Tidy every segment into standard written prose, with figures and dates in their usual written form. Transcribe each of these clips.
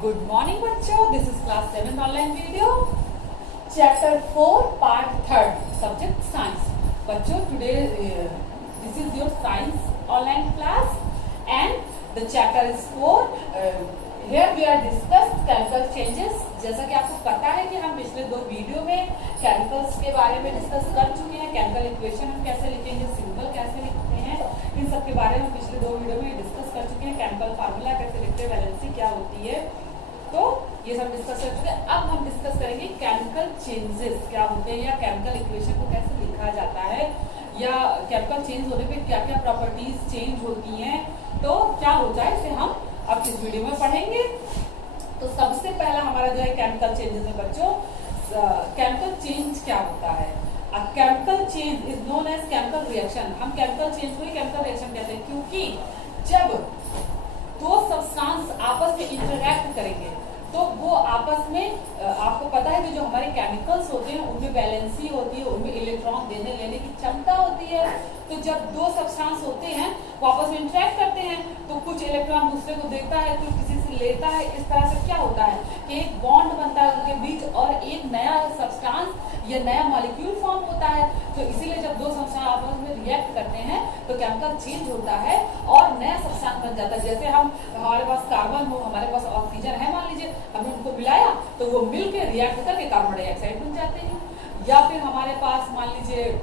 Good morning बच्चों, this is class 7 online video chapter 4 part 3 subject science. बच्चों today this is your science online class and the chapter is 4 here we are discuss chemical changes. जैसा कि आपको पता है कि हम पिछले 2 वीडियो में केमिकल्स के बारे में डिस्कस कर चुके हैं। केमिकल इक्वेशन हम कैसे लिखेंगे, सिंबल कैसे लिखते हैं, इन सब के बारे में हम पिछले 2 वीडियो में डिस्कस कर चुके हैं। केमिकल फार्मूला कैसे लिखते हैं, वैलेंसी क्या होती है, तो ये सब डिस्कस कर चुके हैं। अब हम डिस्कस करेंगे केमिकल चेंजेस क्या होते हैं, या केमिकल इक्वेशन को कैसे लिखा जाता है, या केमिकल चेंज होने पे क्या क्या प्रॉपर्टीज चेंज होती हैं, तो क्या होता है इसे हम अब इस वीडियो में पढ़ेंगे। तो सबसे पहला हमारा जो है केमिकल चेंजेस में बच्चों, केमिकल चेंज क्या होता है। Chemical change is known as chemical reaction. हम केमिकल चेंज को ही केमिकल रिएक्शन कहते हैं, क्योंकि जब 2 सब्सटेंस आपस में इंटरैक्ट करेंगे तो वो आपस में आपको पता है कि जो हमारे केमिकल्स होते हैं उनमें बैलेंसी होती है, उनमें इलेक्ट्रॉन देने लेने की क्षमता होती है। तो जब 2 सब्सटेंस होते हैं वो आपस में इंटरैक्ट करते हैं तो कुछ इलेक्ट्रॉन दूसरे को देता है, कुछ किसी से लेता है। इस तरह से क्या होता है कि एक बॉन्ड बनता है उनके बीच और एक नया सब्सटेंस या नया मॉलिक्यूल फॉर्म होता है। तो इसीलिए जब 2 सब्सटेंस आपस में रिएक्ट करते हैं तो केमिकल चेंज होता है और नया सब्सटेंस बन जाता है। जैसे हमारे पास कार्बन हो, हमारे पास ऑक्सीजन है, मान लीजिए हमने उनको मिलाया तो वो मिलके रिएक्ट करके कार्बन डाइऑक्साइड बन जाते हैं। या फिर हमारे पास मान लीजिए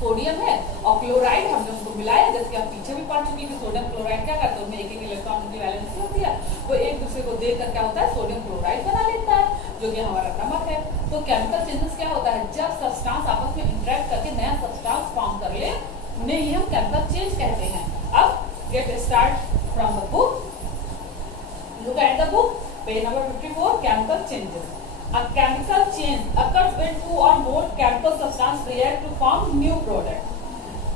सोडियम है और क्लोराइड, हमने उनको मिलाया, जैसे कि आप पीछे भी पढ़ चुकी कि सोडियम क्लोराइड क्या करते हैं, उनमें एक इलेक्ट्रॉन की वैलेंसी होती है, वो एक दूसरे को देकर क्या होता है सोडियम क्लोराइड बना लेता है, जो कि हमारा नमक है। तो केमिकल चेंजेस क्या होता है, जब सब्सटेंस आपस में इंटरेक्ट करके नया सब्सटेंस फॉर्म कर ले, उन्हें ही हम केमिकल चेंज कहते हैं। अब get start from the book, look at the book, page number 54, chemical changes. A chemical change occurs when 2 or more chemical substances react to form new products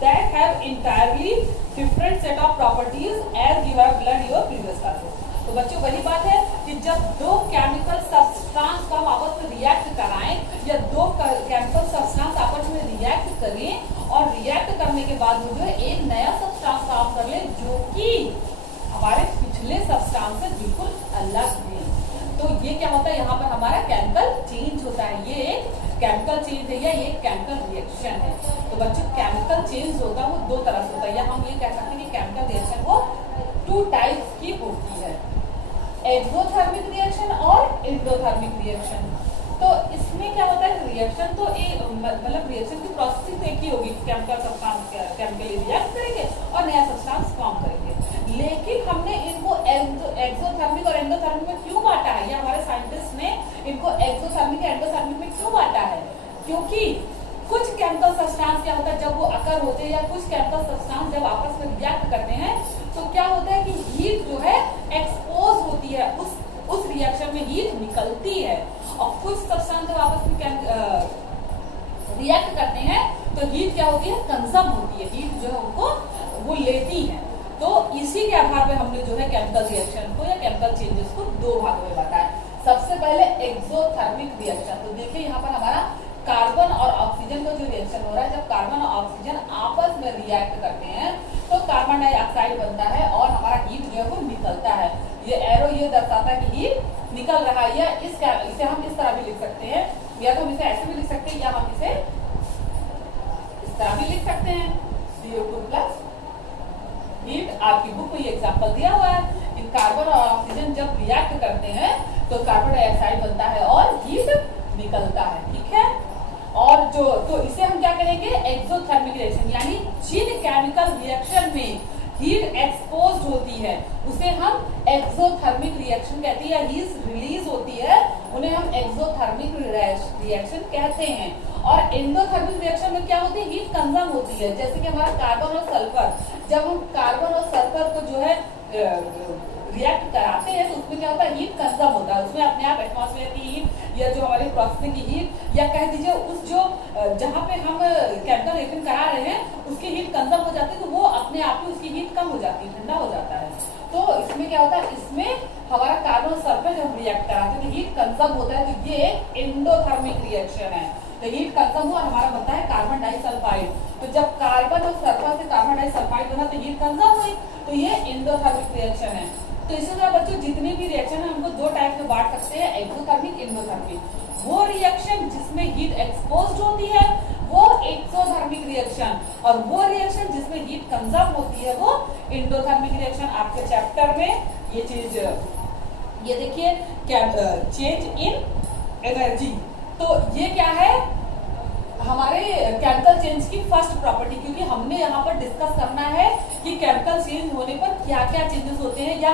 that have entirely different set of properties as you have learned your previous classes. तो बच्चों वही बात है कि जब 2 chemical substance को आपस में रिएक्ट कराएं या 2 केमिकल सब्सटेंस आपस में रिएक्ट करें और रिएक्ट करने के बाद वो जो है एक नया सब्सटेंस फॉर्म कर ले जो कि हमारे पिछले सब्सटेंस से बिल्कुल अलग है। तो ये क्या होता है, यहाँ पर हमारा केमिकल चेंज होता है। ये एक केमिकल चेंज है या ये केमिकल रिएक्शन है। तो बच्चों केमिकल चेंज होता है वो 2 तरह से होता है, या हम ये कह सकते हैं कि केमिकल रिएक्शन वो 2 टाइप्स की होती है, एक्सोथर्मिक रिएक्शन और एंडोथर्मिक रिएक्शन। तो इसमें क्या होता है, रिएक्शन तो मतलब रिएक्शन की प्रोसेसिंग तो एक ही होगी, केमिकल सब्सटेंस केमिकली रिएक्ट करेंगे और नया सब्सटेंस फॉर्म करेंगे। लेकिन हमने इनको एक्सोथर्मिक और एंडोथर्मिक में क्यों बांटा है, या हमारे साइंटिस्ट ने इनको एक्सोथर्मिक एंडोथर्मिक में क्यों बांटा है, क्योंकि कुछ केमिकल सब्सटेंस क्या होता है जब वो अकर होते हैं या कुछ केमिकल सब्सटेंस जब आपस में रिएक्ट करते हैं तो क्या होता है कि हीट जो है एक्सपोज होती है, उस रिएक्शन में हीट निकलती है। और कुछ सब्सटेंस जब आपस में रिएक्ट करते हैं तो हीट क्या होती है, कंजर्व होती है, हीट जो है उनको वो लेती है। तो इसी के आधार पे हमने जो है केमिकल रिएक्शन को या केमिकल चेंजेस को 2 भागों में बांटा है। सबसे पहले एक्सोथर्मिक रिएक्शन। तो देखिए यहाँ पर हमारा कार्बन और ऑक्सीजन का जो रिएक्शन हो रहा है, जब कार्बन और ऑक्सीजन आपस में रिएक्ट करते हैं तो कार्बन डाइऑक्साइड बनता है और हमारा हीट जो है वो निकलता है। ये एरो ये दर्शाता है कि हीट निकल रहा है, या इसे हम इस तरह भी लिख सकते हैं, या तो हम इसे ऐसे भी लिख सकते हैं, या हम इसे इस तरह भी लिख सकते हैं, CO2 प्लस हीट। आपकी बुक में ये एग्जांपल दिया हुआ है कि कार्बन और ऑक्सीजन जब रिएक्ट करते हैं तो कार्बन डाइऑक्साइड बनता है और हीट निकलता है, ठीक है। और तो इसे हम क्या कहेंगे, एक्सोथर्मिक रिएक्शन, यानी जिन केमिकल रिएक्शन में हीट एक्सपोज होती है उसे हम एक्सोथर्मिक रिएक्शन कहते हैं, या हीट रिलीज होती है उन्हें हम एक्सोथर्मिक रिएक्शन कहते हैं। और एंडोथर्मिक रिएक्शन में क्या होती है, हीट कंजर्व होती है। जैसे कि हमारा कार्बन और सल्फर, जब हम कार्बन और सल्फर को जो है रिएक्ट कराते हैं तो उसमें क्या होता है, हीट कंजर्व होता है, उसमें अपने आप एटमॉस्फेयर की हीट या जो हमारी प्रोसेसिंग की हीट, या कह दीजिए उस जो जहाँ पे हम केमिकल रिएक्शन करा रहे हैं उसकी हीट कंजर्व हो जाती है, तो वो अपने आप ही उसकी हीट कम हो जाती है, ठंडा हो जाता है। तो इसमें क्या होता है, इसमें हमारा कार्बन और सल्फर जब रिएक्ट कराते हैं तो हीट कंजर्व होता है, तो ये एंडोथर्मिक रिएक्शन है। तो हीट कंजर्व हुआ, हमारा बनता है कार्बन डाइसल्फाइड। तो जब कार्बन और सल्फर से कार्बन डाइसल्फाइड बना तो हीट कंजर्व हुई, तो ये एंडोथर्मिक रिएक्शन है। तो इसी तरह बच्चों जितनी भी रिएक्शन है हमको में बांट सकते हैं, एक्सोथर्मिक, एंडोथर्मिक। वो रिएक्शन जिसमें हीट एक्सपोज्ड होती है वो एक्सोथर्मिक रिएक्शन, और वो रिएक्शन जिसमें हीट कंजर्व होती है वो एंडोथर्मिक रिएक्शन। आपके चैप्टर में ये चीज, ये देखिए चेंज इन एनर्जी, तो ये क्या है हमारे केमिकल चेंज की फर्स्ट प्रॉपर्टी, क्योंकि हमने यहाँ पर डिस्कस करना है कि केमिकल चेंज होने पर क्या क्या चेंजेस होते हैं या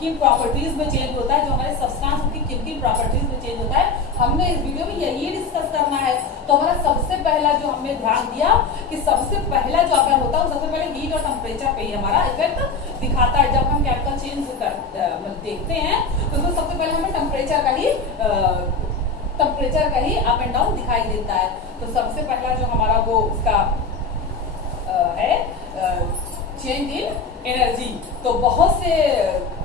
किन प्रॉपर्टीज में चेंज होता है, जो हमारे सब्सटेंस की किन किन प्रॉपर्टीज में चेंज होता है, हमने इस वीडियो में यही डिस्कस करना है। तो हमारा सबसे पहला जो हमने ध्यान दिया कि सबसे पहला जो अगर होता है वो सबसे पहले हीट और टेम्परेचर पे ही हमारा इफेक्ट दिखाता है। जब हम केमिकल चेंज देखते हैं तो सबसे पहले हमें टेम्परेचर का ही अप एंड डाउन दिखाई देता है। तो सबसे पहला जो हमारा वो उसका है चेंज इन एनर्जी, तो बहुत से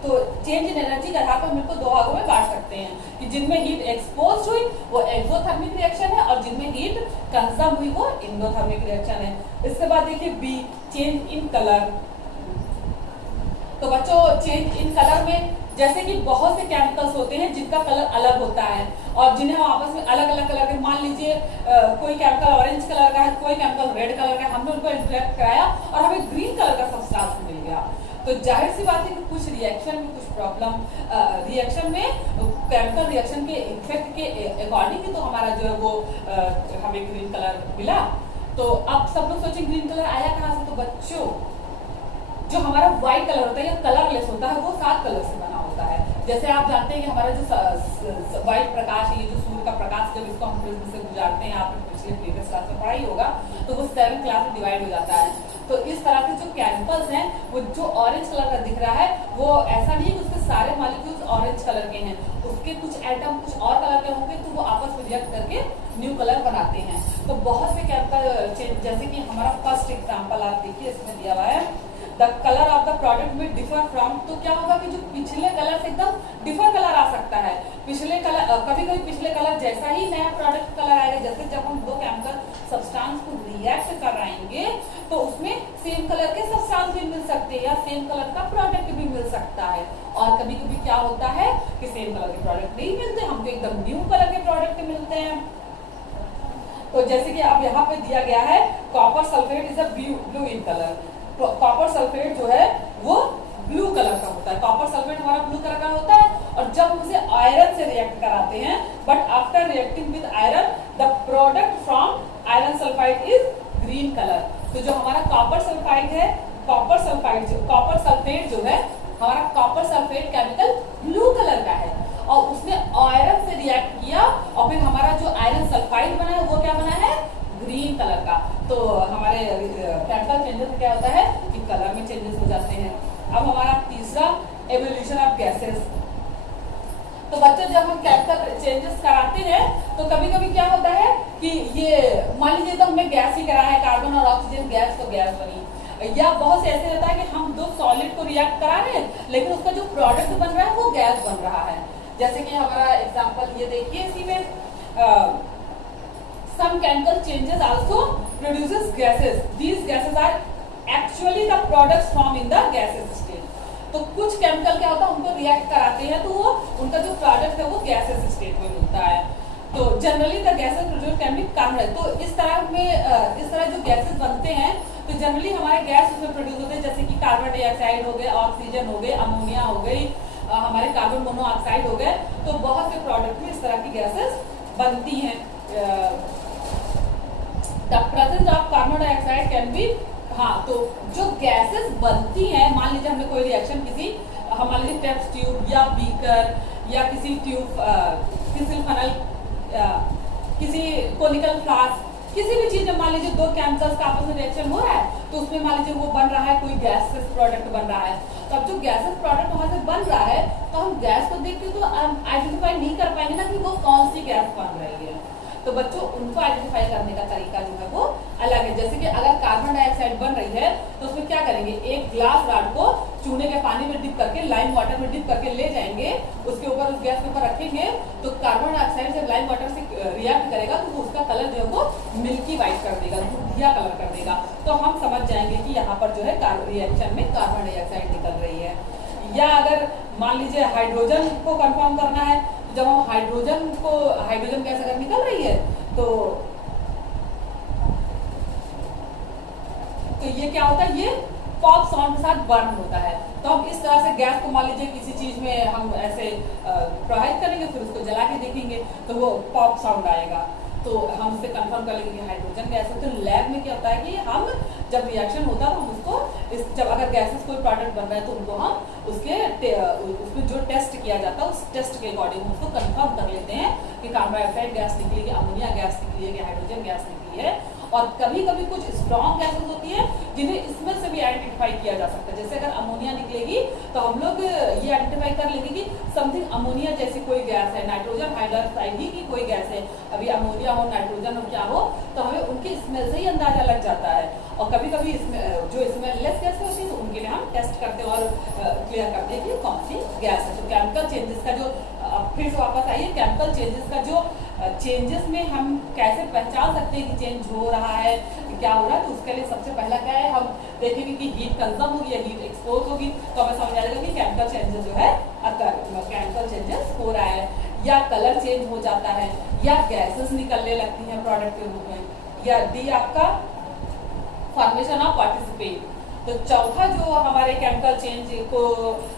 तो चेंज इन एनर्जी के आधार पर हम इनको दो भागों में बांट सकते हैं कि जिनमें हीट एक्सपोज हुई वो एक्सोथर्मिक रिएक्शन है और जिनमें हीट कंजर्व हुई वो एंडोथर्मिक रिएक्शन है। इसके बाद देखिए बी, चेंज इन कलर। तो बच्चों चेंज इन कलर में जैसे कि बहुत से केमिकल्स होते हैं जिनका कलर अलग होता है और जिन्हें हम आपस में अलग अलग कलर के, मान लीजिए कोई केमिकल ऑरेंज कलर का है, कोई केमिकल रेड कलर का है, हमने उनको इंटरेक्ट कराया और हमें ग्रीन कलर का सब्सटेंस मिल गया। तो जाहिर सी बात है कि कुछ रिएक्शन में कुछ प्रॉब्लम, रिएक्शन में केमिकल रिएक्शन के इफेक्ट के अकॉर्डिंग तो हमारा जो है वो हमें ग्रीन कलर मिला। तो अब सब लोग सोचें ग्रीन कलर आया कहाँ से? तो बच्चों जो हमारा व्हाइट कलर होता है या कलरलेस होता है वो 7 कलर से बना होता है। जैसे आप जानते हैं कि हमारा जो व्हाइट प्रकाश है, ये जो सूर्य का प्रकाश जब इसको हम प्रिज्म से गुजारते हैं, आपने पिछले प्रीवियस क्लास में पढ़ा ही होगा, तो वो 7 क्लास में डिवाइड हो जाता है। तो इस तरह के जो केमिकल्स हैं वो जो ऑरेंज कलर का दिख रहा है वो ऐसा नहीं है कि उसके सारे मॉलिक्यूल्स ऑरेंज कलर के हैं, उसके कुछ एटम कुछ और कलर के होंगे तो वो आपस में रिएक्ट करके न्यू कलर बनाते हैं। तो बहुत से केमिकल, जैसे कि हमारा फर्स्ट एग्जाम्पल आप देखिए इसमें दिया हुआ है, the colour of the product में डिफर फ्रॉम। तो क्या होगा कि जो पिछले कलर से एकदम डिफर कलर आ सकता है। पिछले कलर कभी कभी पिछले कलर जैसा ही नया प्रोडक्ट कलर आएगा। जैसे जब हम दो केमिकल सब्सटेंस को रिएक्ट कराएंगे तो उसमें सेम कलर के सब्सटेंस भी मिल सकते हैं या सेम कलर का प्रोडक्ट भी मिल सकता है। और कभी कभी क्या होता है कि सेम कलर के प्रोडक्ट नहीं मिलते, हमको एकदम न्यू कलर के प्रोडक्ट मिलते हैं। तो जैसे कि अब यहाँ पे दिया गया है copper sulphate is a blue in colour. Copper sulphate जो है वो ब्लू कलर का होता है। कॉपर सल्फेट हमारा ब्लू कलर का होता है और जब हम उसे आयरन से रिएक्ट कराते हैं, but after reacting with iron the product from iron sulphide is green colour. तो जो हमारा कॉपर सल्फाइड है, कॉपर सल्फेट जो है हमारा copper sulphate chemical blue colour का है और उसने आयरन से रिएक्ट किया और फिर हमारा जो आयरन सल्फाइड बना है वो क्या बना है? ग्रीन कलर का। तो हमारे केमिकल चेंजेस में क्या होता है कि कलर में चेंजेस हो जाते हैं। अब हमारा तीसरा एवोल्यूशन ऑफ गैसेस। तो बच्चों जब हम केमिकल चेंजेस कराते हैं तो कभी कभी क्या होता है कि ये मान लीजिए तो हमने गैस ही कराया है, कार्बन और ऑक्सीजन गैस, तो गैस बनी। या बहुत से ऐसे होता है कि हम दो सॉलिड को रिएक्ट करा रहे हैं लेकिन उसका जो प्रोडक्ट बन रहा है वो गैस बन रहा है। जैसे कि हमारा एग्जाम्पल ये देखिए, इसी में some chemical changes also produces gases. These gases are actually the products from in the gaseous state. तो कुछ केमिकल क्या होता है उनको रिएक्ट कराते हैं तो वो उनका जो प्रोडक्ट है वो गैसेस स्टेट में मिलता है। तो generally the gases produce can be carbon. तो इस तरह जो गैसेस बनते हैं तो जनरली हमारे गैस उसमें प्रोड्यूस होते हैं, जैसे कि कार्बन डाइऑक्साइड हो गए, ऑक्सीजन हो गए, अमोनिया हो गई, हमारे कार्बन मोनोऑक्साइड हो गए। तो बहुत से प्रोडक्ट में इस तरह की गैसेस बनती हैं। The presence of carbon dioxide can be, हाँ, तो जो गैसेस बनती हैं, मान लीजिए हमने कोई रिएक्शन किसी मान लीजिए टेस्ट ट्यूब या बीकर या किसी ट्यूब, किसी फनल, किसी कोनिकल फ्लास्क, किसी भी चीज में मान लीजिए दो केमिकल्स का आपस में रिएक्शन हो रहा है तो उसमें मान लीजिए वो बन रहा है कोई गैसेस प्रोडक्ट बन रहा है। तो अब जो गैसेस प्रोडक्ट वहां से बन रहा है तो हम गैस को देख के तो आइडेंटिफाई नहीं कर पाएंगे ना कि वो कौन सी गैस बन रही है। तो बच्चों उनको आइडेंटिफाई करने का तरीका जो है वो अलग है। जैसे कि अगर कार्बन डाइऑक्साइड बन रही है तो उसमें क्या करेंगे, एक ग्लास रॉड को चूने के पानी में डिप करके, लाइम वाटर में डिप करके ले जाएंगे, उसके ऊपर उस गैस के ऊपर रखेंगे तो कार्बन डाइऑक्साइड जब लाइम वाटर से रिएक्ट करेगा तो उसका कलर जो है वो मिल्की व्हाइट कर देगा, दूधिया कलर कर देगा। तो हम समझ जाएंगे कि यहाँ पर जो है रिएक्शन में कार्बन डाइऑक्साइड निकल रही है। या अगर मान लीजिए हाइड्रोजन को कंफर्म करना है, तो जब हम हाइड्रोजन गैस अगर निकल रही है तो ये क्या होता है, ये पॉप साउंड के साथ बर्न होता है। तो हम इस तरह से गैस को मान लीजिए किसी चीज में हम ऐसे प्रवाहित करेंगे, फिर उसको जला के देखेंगे तो वो पॉप साउंड आएगा, तो हम उससे कंफर्म कर लेंगे कि हाइड्रोजन गैस है। तो लैब में क्या होता है कि हम जब रिएक्शन होता है तो हम उसको जब अगर गैसेस कोई प्रोडक्ट बन रहा है तो उनको हम उसमें जो टेस्ट किया जाता है उस टेस्ट के अकॉर्डिंग उसको कंफर्म कर लेते हैं कि कार्बन डाइऑक्साइड गैस निकली, कि अमोनिया गैस निकली है, कि हाइड्रोजन गैस निकली है। और कभी कभी कुछ स्ट्रॉन्ग गैसेस होती है जिन्हें इसमें से भी आइडेंटिफाई किया जा सकता है। जैसे अगर अमोनिया निकलेगी तो हम लोग ये आइडेंटिफाई कर लेंगे कि समथिंग अमोनिया जैसी कोई गैस है, नाइट्रोजन हाइड्रोक्साइड ही की कोई गैस है। अभी अमोनिया हो, नाइट्रोजन हो, क्या हो, तो हमें उनकी स्मेल से ही अंदाजा लग जाता है। और कभी कभी जो स्मेल लेस गैस होती है तो उनके लिए हम टेस्ट करते हैं और क्लियर करते हैं कि कौन सी गैस है। तो केमिकल चेंजेस का जो फिर से वापस आइए, केमिकल चेंजेस का जो चेंजेस में हम कैसे पहचान सकते हैं कि चेंज हो रहा है, क्या हो रहा है, तो उसके लिए सबसे पहला क्या है, हम देखेंगे कि हीट कंजम होगी या हीट एक्सपोज होगी, तो हमें समझ आ जाएगा कि केमिकल चेंजेस जो है केमिकल चेंजेस हो रहा है, या कलर चेंज हो जाता है, या गैसेस निकलने लगती हैं प्रोडक्ट के रूप में, या डी आपका फॉर्मेशन ऑफ पार्टिसिपेट। तो चौथा जो हमारे केमिकल चेंज को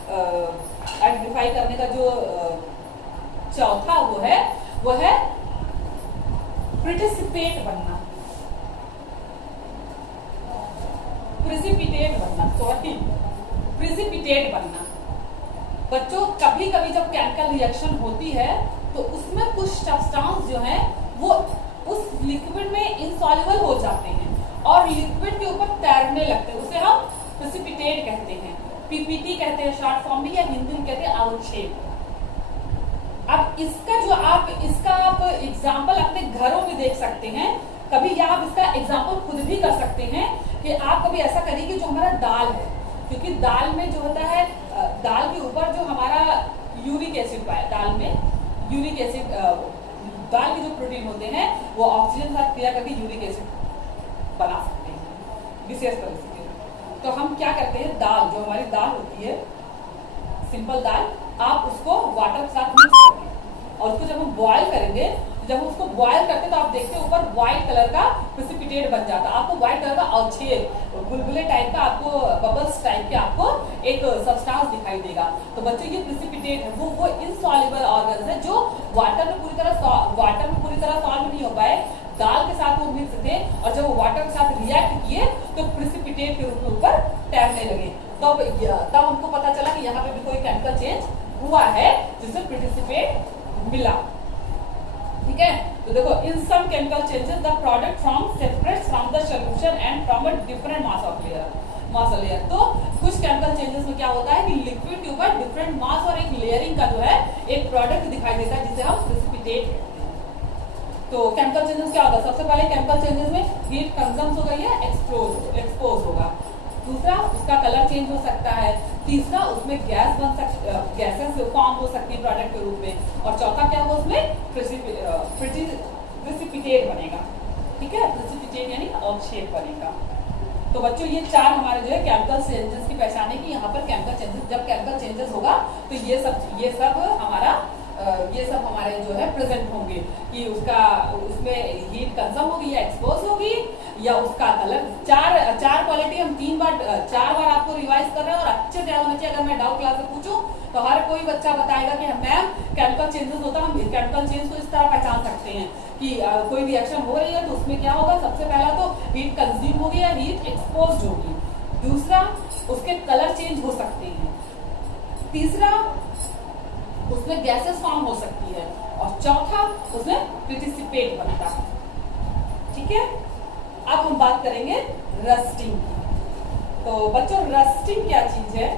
आइडेंटिफाई करने का जो चौथा वो है प्रिसिपिटेट बनना, प्रिसिपिटेट बनना। बच्चों कभी कभी जब केमिकल रिएक्शन होती है तो उसमें कुछ सब्सटेंस जो है वो उस लिक्विड में इनसॉल्युबल हो जाते हैं और लिक्विड के ऊपर तैरने लगते हैं, उसे हम प्रिसिपिटेट कहते हैं, पीपीटी कहते हैं शॉर्ट फॉर्म में, या हिंदी में कहते हैं अवक्षेप। अब इसका आप एग्जाम्पल अपने घरों में देख सकते हैं, कभी या आप इसका एग्जाम्पल खुद भी कर सकते हैं कि आप कभी ऐसा करिए कि जो हमारा दाल है, क्योंकि दाल में जो होता है, दाल के ऊपर जो हमारा यूरिक एसिड पाया, दाल में यूरिक एसिड, दाल के जो प्रोटीन होते हैं वो ऑक्सीजन साथ क्रिया करके यूरिक एसिड बना सकते हैं विशेष परिस्थिति में। तो हम क्या करते हैं, दाल जो हमारी दाल होती है, सिंपल दाल, आप उसको वाटर के साथ मिक्स करेंगे और उसको जब हम बॉयल करेंगे, जब हम उसको बॉयल करते हैं तो आप देखते हैं ऊपर व्हाइट कलर का प्रिसिपिटेट बन जाता है, आपको व्हाइट कलर का अवक्षेप, बुलबुले टाइप का, आपको बबल्स टाइप के आपको एक सब्सटेंस दिखाई देगा। तो बच्चों ये प्रिसिपिटेट है, वो इनसॉल्युबल ऑर्गन्स है जो वाटर में पूरी तरह सॉल्व नहीं हो पाए, दाल के साथ वो मिक्स थे और जब वो वाटर के साथ रिएक्ट किए तो प्रिसिपिटेट के रूप में ऊपर तैरने लगे। तब हमको पता चला कि यहाँ पे भी कोई केमिकल चेंज हुआ है जिससे प्रिसिपिटेट मिला। ठीक है, तो देखो, in some chemical changes the product separates from the solution and from a different mass layer. तो कुछ केमिकल चेंजेस में क्या होता है कि लिक्विड के ऊपर डिफरेंट मास और एक लेयरिंग का जो है एक प्रोडक्ट दिखाई देता है जिसे हम प्रिसिपिटेट कहते हैं। तो केमिकल चेंजेस क्या होगा, सबसे पहले केमिकल चेंजेस में हीट कंजम्स होगा या एक्सपोज होगा, दूसरा उसका कलर चेंज हो सकता है, तीसरा उसमें गैसेस फॉर्म हो सकती है प्रोडक्ट के रूप में, और चौथा क्या होगा, उसमें प्रिसिपिटेट बनेगा। ठीक है, प्रिसिपिटेट यानी अवक्षेप बनेगा। तो बच्चों ये चार हमारे जो है केमिकल चेंजेस की पहचान है कि यहाँ पर केमिकल चेंजेस, जब केमिकल चेंजेस होगा तो ये सब हमारे जो है प्रेजेंट होंगे कि उसमें हीट कंजम होगी या एक्सपोज होगी या उसका कलर। चार क्वालिटी हम चार बार आपको रिवाइज कर रहे हैं और अच्छे से याद होना चाहिए। अगर मैं डाउट क्लास में पूछूं तो हर कोई बच्चा बताएगा कि मैम केमिकल चेंजेस होता है, हम केमिकल चेंज को इस तरह पहचान सकते हैं कि कोई रिएक्शन हो रही है तो उसमें क्या होगा, सबसे पहला तो हीट कंज्यूम होगी या हीट एक्सपोज होगी, दूसरा उसके कलर चेंज हो सकते हैं, तीसरा उसमें गैसेस फॉर्म हो सकती है, और चौथा उसमें प्रिसिपिटेट बनता है। ठीक है, अब हम बात करेंगे रस्टिंग की। तो बच्चों रस्टिंग क्या चीज है,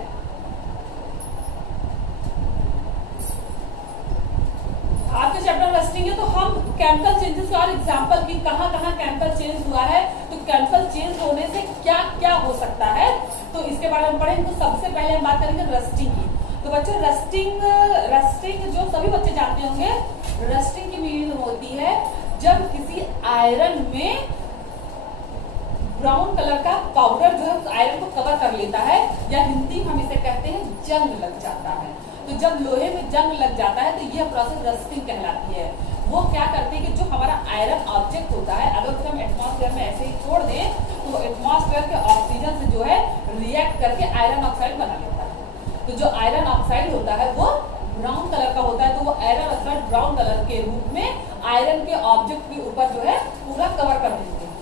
आपके चैप्टर रस्टिंग है तो हम केमिकल चेंजेस और एग्जांपल की कहां केमिकल चेंज हुआ है, तो केमिकल चेंज होने से क्या क्या हो सकता है, तो इसके बारे में पढ़ेंगे। तो सबसे पहले हम बात करेंगे रस्टिंग की। तो बच्चों रस्टिंग जो सभी बच्चे जानते होंगे, रस्टिंग की मीनिंग होती है जब किसी आयरन में ब्राउन कलर का पाउडर जो है आयरन को कवर कर लेता है, या हिंदी में हम इसे कहते हैं जंग लग जाता है। तो जब लोहे में जंग लग जाता है तो यह प्रोसेस रस्टिंग कहलाती है। वो क्या करते हैं कि जो हमारा आयरन ऑब्जेक्ट होता है, अगर उसे हम एटमॉस्फेयर में ऐसे ही छोड़ दें तो वो एटमॉस्फेयर के ऑक्सीजन से जो है रिएक्ट करके आयरन ऑक्साइड बना लेता है। तो जो आयरन ऑक्साइड होता है वो ब्राउन कलर का होता है, तो वो आयरन ऑक्साइड ब्राउन कलर के रूप में आयरन के ऑब्जेक्ट के ऊपर जो है पूरा कवर कर देते हैं।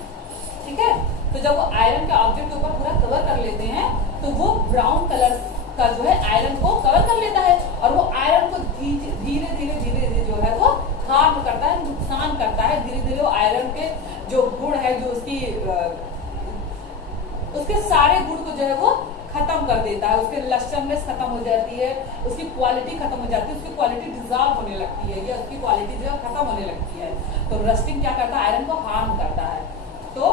ठीक है, तो जब वो आयरन के ऑब्जेक्ट के ऊपर पूरा कवर कर लेते हैं तो वो ब्राउन कलर का जो है आयरन को कवर कर लेता है, और वो आयरन को धीरे धीरे जो है वो हार्म करता है, नुकसान करता है। धीरे धीरे वो आयरन के जो गुण है, जो उसके सारे गुण को जो है वो खत्म कर देता है। उसके लस्टरनेस खत्म हो जाती है, उसकी क्वालिटी खत्म हो जाती है, उसकी क्वालिटी डिजॉल्व होने लगती है, या उसकी क्वालिटी जो है खत्म होने लगती है। तो रस्टिंग क्या करता है, आयरन को हार्म करता है। तो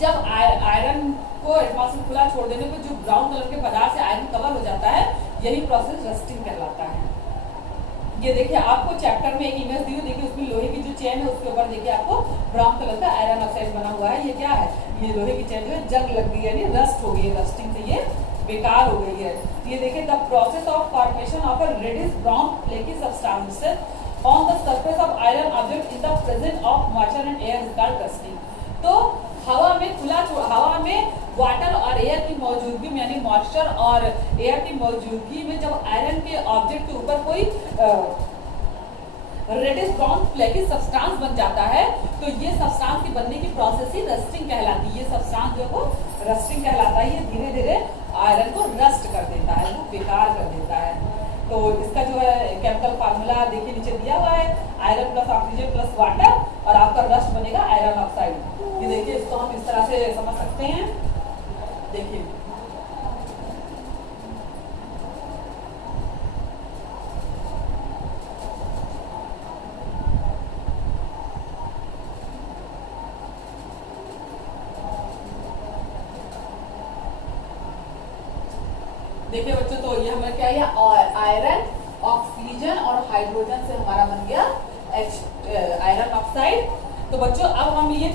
जब आयरन को एटमॉस्फेयर खुला छोड़ देने पर जो ब्राउन कलर के पदार्थ से आयरन कवर हो जाता है, यही प्रोसेस रस्टिंग कहलाता है। ये देखिए आपको चैप्टर में एक इमेज दी हुई, देखिए उसमें लोहे की जो चेन है उसके ऊपर देखिए आपको ब्राउन कलर का आयरन ऑक्साइड बना हुआ है। ये क्या है, ये लोहे की चेन जो है जंग लग गई है, यानी रस्ट हो गई है, रस्टिंग से ये बेकार हो गई है। ये देखिए the process of formation of a reddish brown flaky substance on the surface of iron object in the presence of moisture and air is called rusting. तो हवा में वाटर और एयर की मौजूदगी में, यानी मॉइस्चर और एयर की मौजूदगी में जब आयरन के ऑब्जेक्ट के ऊपर कोई रेडिश ब्राउन फ्लेकी सब्सटेंस बन जाता है, तो ये सब्सटेंस की बनने की प्रोसेस ही रस्टिंग कहलाती है। ये सब्सटेंस जो है वो रस्टिंग कहलाता है। ये धीरे धीरे आयरन को रस्ट कर देता है, वो बेकार कर देता है। तो इसका जो है केमिकल फार्मूला देखिए नीचे दिया हुआ है, iron plus oxygen plus water, और आपका रस्ट बनेगा आयरन ऑक्साइड। ये देखिए, इसको हम इस तरह से समझ सकते हैं। देखिए देखिए बच्चों, तो ये हमें क्या है, आयरन ऑक्सीजन और हाइड्रोजन से हमारा बन गया आयरन ऑक्साइड। तो बच्चों अब हम ये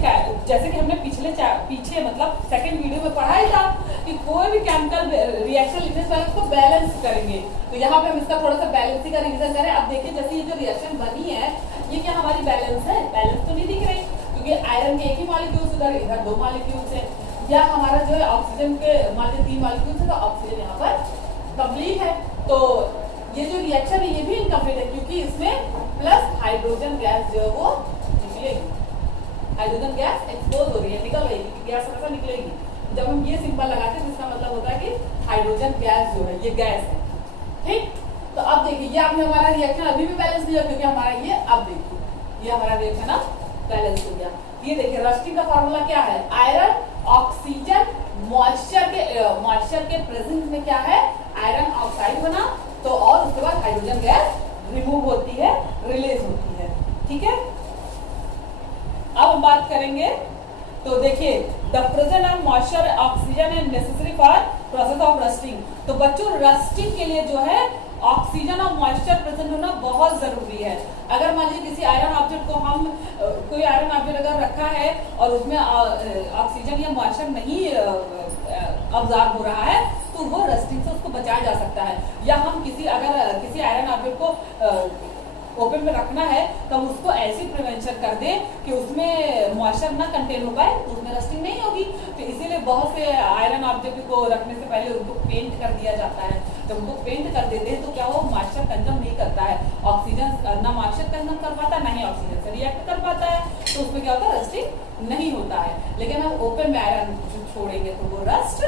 जैसे कि हमने पीछे मतलब सेकंड वीडियो में पढ़ा ही था कि कोई भी केमिकल रिएक्शन लिखने से पहले उसको बैलेंस करेंगे। तो यहाँ पे हम इसका थोड़ा सा बैलेंसिंग का रिवीजन करें। अब देखिए, जैसे ये जो रिएक्शन बनी है, ये क्या हमारी बैलेंस है? बैलेंस तो नहीं दिख रही, क्योंकि आयरन के एक ही मॉलिक्यूल्स उधर, इधर 2 मॉलिक्यूल्स है। या हमारा जो है ऑक्सीजन के मान लीजिए 3 मॉलिक्यूल्स है, तो ऑक्सीजन यहाँ पर कंप्लीट है। तो ये जो रिएक्शन है ये भी इनकम्प्लीट है, क्योंकि इसमें प्लस हाइड्रोजन गैस जो है वो निकलेगी, हाइड्रोजन गैस एक्सपोज हो रही है, निकल रही है, क्योंकि गैस हमेशा निकलेगी। जब हम ये सिंबल लगाते हैं, इसका मतलब होता है कि हाइड्रोजन गैस जो है ये गैस है। ठीक, तो अब देखिए, ये आपने हमारा रिएक्शन अभी भी बैलेंस नहीं हुआ, क्योंकि हमारा ये, अब देखिए ये हमारा रिएक्शन अब बैलेंस हो गया। ये देखिए रस्टिंग का फार्मूला क्या है, आयरन ऑक्सीजन मॉइस्चर के प्रेजेंस में क्या है, आयरन ऑक्साइड बना, तो और उसके बाद हाइड्रोजन गैस रिमूव होती है, रिलीज होती है। ठीक है, अब हम बात करेंगे। तो देखिए the presence of moisture oxygen is necessary for process of rusting. तो बच्चों रस्टिंग के लिए जो है ऑक्सीजन और मॉइस्चर प्रेजेंट होना बहुत जरूरी है। अगर मान लीजिए किसी आयरन ऑब्जेक्ट को हम कोई आयरन ऑब्जेक्ट अगर रखा है और उसमें ऑक्सीजन या मॉइस्चर नहीं ऑब्जॉर्ब हो रहा है, तो वो रस्टिंग से उसको बचाया जा सकता है। या हम अगर किसी आयरन ऑब्जेक्ट को ओपन में रखना है, तो हम उसको ऐसी प्रिवेंशन कर दें कि उसमें मॉइस्चर ना कंटेन हो पाए, तो उसमें रस्टिंग नहीं होगी। तो इसीलिए बहुत से आयरन ऑब्जेक्ट को रखने से पहले उनको पेंट कर दिया जाता है। जब उनको पेंट कर देते हैं तो क्या वो मॉइस्चर कंज्यूम नहीं करता है, ऑक्सीजन ना मॉइस्चर कंज्यूम कर पाता, ना ही ऑक्सीजन से रिएक्ट कर पाता है, तो उसमें क्या होता है, रस्टिंग नहीं होता है। लेकिन हम ओपन में आयरन छोड़ेंगे तो वो रस्ट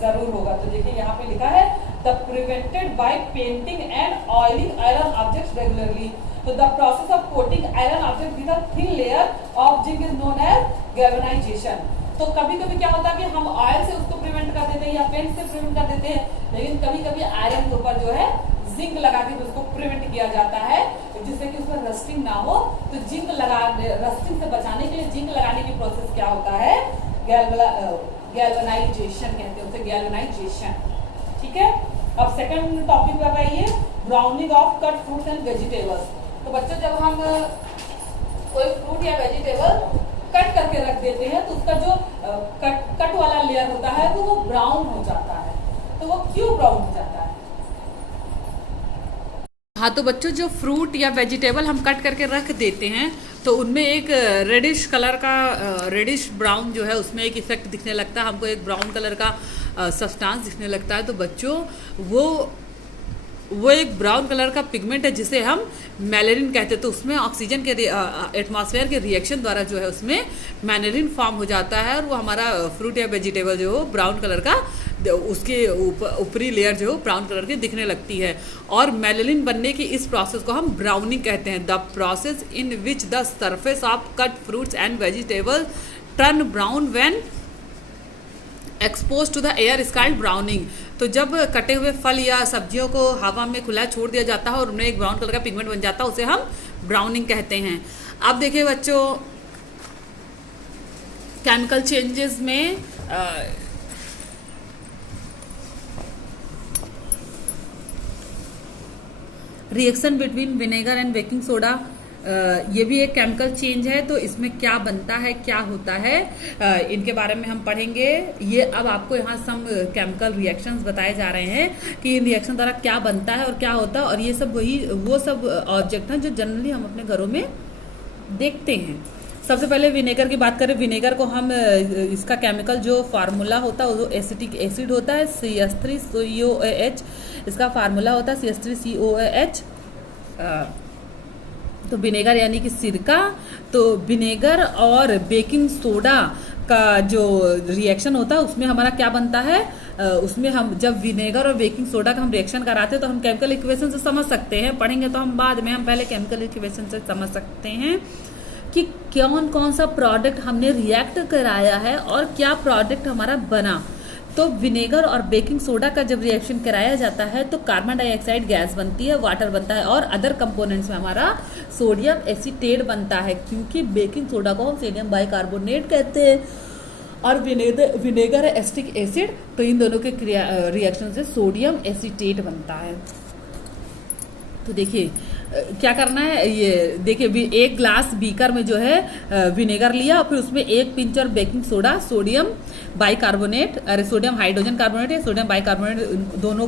जरूर होगा। तो देखिए यहाँ पे लिखा है the prevented by painting and oiling iron objects regularly. तो the process of coating iron object with a thin layer of zinc is known as galvanisation. तो कभी कभी क्या होता है कि हम ऑयल से उसको प्रिवेंट कर देते हैं या पेंट से प्रिवेंट कर देते हैं, लेकिन कभी कभी आयरन के ऊपर जो है जिंक लगा के उसको प्रिवेंट किया जाता है, जिससे कि उसमें रस्टिंग ना हो। तो रस्टिंग से बचाने के लिए जिंक लगाने की प्रोसेस क्या होता है, गैल्वेनाइजेशन कहते हैं उसे, गैल्वेनाइजेशन। ठीक है, अब सेकंड टॉपिक पे आइए, browning of cut fruits and vegetables. तो बच्चों जब हम कोई फ्रूट या वेजिटेबल कट करके रख देते हैं, तो उसका जो कट वाला लेयर होता है वो ब्राउन हो जाता है। तो वो क्यों ब्राउन हो जाता है? हाँ, तो बच्चों जो फ्रूट या वेजिटेबल हम कट करके रख देते हैं तो उनमें एक रेडिश कलर का रेडिश ब्राउन जो है उसमें एक इफेक्ट दिखने लगता है, हमको एक ब्राउन कलर का सब्सटेंस दिखने लगता है। तो बच्चों वो एक ब्राउन कलर का पिगमेंट है जिसे हम मेलेनिन कहते हैं। तो उसमें ऑक्सीजन के एटमॉस्फेयर के रिएक्शन द्वारा जो है उसमें मेलेनिन फॉर्म हो जाता है और वो हमारा फ्रूट या वेजिटेबल जो हो ब्राउन कलर का, उसके ऊपरी लेयर जो ब्राउन कलर की दिखने लगती है। और मेलेनिन बनने की इस प्रोसेस को हम ब्राउनिंग कहते हैं। The process in which the surface of cut fruits and vegetables turn brown when expose to the air is called browning. तो जब कटे हुए फल या सब्जियों को हवा में खुला छोड़ दिया जाता है और उनमें एक ब्राउन कलर का पिगमेंट बन जाता है, उसे हम ब्राउनिंग कहते हैं। अब देखिए बच्चों, केमिकल चेंजेस में reaction between vinegar and baking soda, ये भी एक केमिकल चेंज है। तो इसमें क्या बनता है, क्या होता है, इनके बारे में हम पढ़ेंगे। ये अब आपको यहाँ सम केमिकल रिएक्शंस बताए जा रहे हैं कि इन रिएक्शन द्वारा क्या बनता है और क्या होता है। और ये सब वो सब ऑब्जेक्ट हैं जो जनरली हम अपने घरों में देखते हैं। सबसे पहले विनेगर की बात करें। विनेगर को हम इसका केमिकल जो फार्मूला होता है वो एसिटिक एसिड होता है, CH3COOH इसका फार्मूला होता है, CH3COOH। तो विनेगर यानी कि सिरका। तो विनेगर और बेकिंग सोडा का जो रिएक्शन होता है उसमें हमारा क्या बनता है, उसमें हम जब विनेगर और बेकिंग सोडा का हम रिएक्शन कराते हैं तो हम केमिकल इक्वेशन से समझ सकते हैं, पढ़ेंगे तो हम बाद में, हम पहले केमिकल इक्वेशन से समझ सकते हैं कि कौन कौन सा प्रोडक्ट हमने रिएक्ट कराया है और क्या प्रोडक्ट हमारा बना। तो विनेगर और बेकिंग सोडा का जब रिएक्शन कराया जाता है तो कार्बन डाइऑक्साइड गैस बनती है, वाटर बनता है और अदर कंपोनेंट्स में हमारा सोडियम एसीटेट बनता है, क्योंकि बेकिंग सोडा को हम सोडियम बाइकार्बोनेट कहते हैं और विनेगर है एसिटिक एसिड। तो इन दोनों के रिएक्शन से सोडियम एसीटेट बनता है। तो देखिए क्या करना है, ये देखिए एक ग्लास बीकर में जो है विनेगर लिया और फिर उसमें एक पिंच और बेकिंग सोडा, सोडियम बाइकार्बोनेट, अरे सोडियम हाइड्रोजन कार्बोनेट है, सोडियम बाइकार्बोनेट दोनों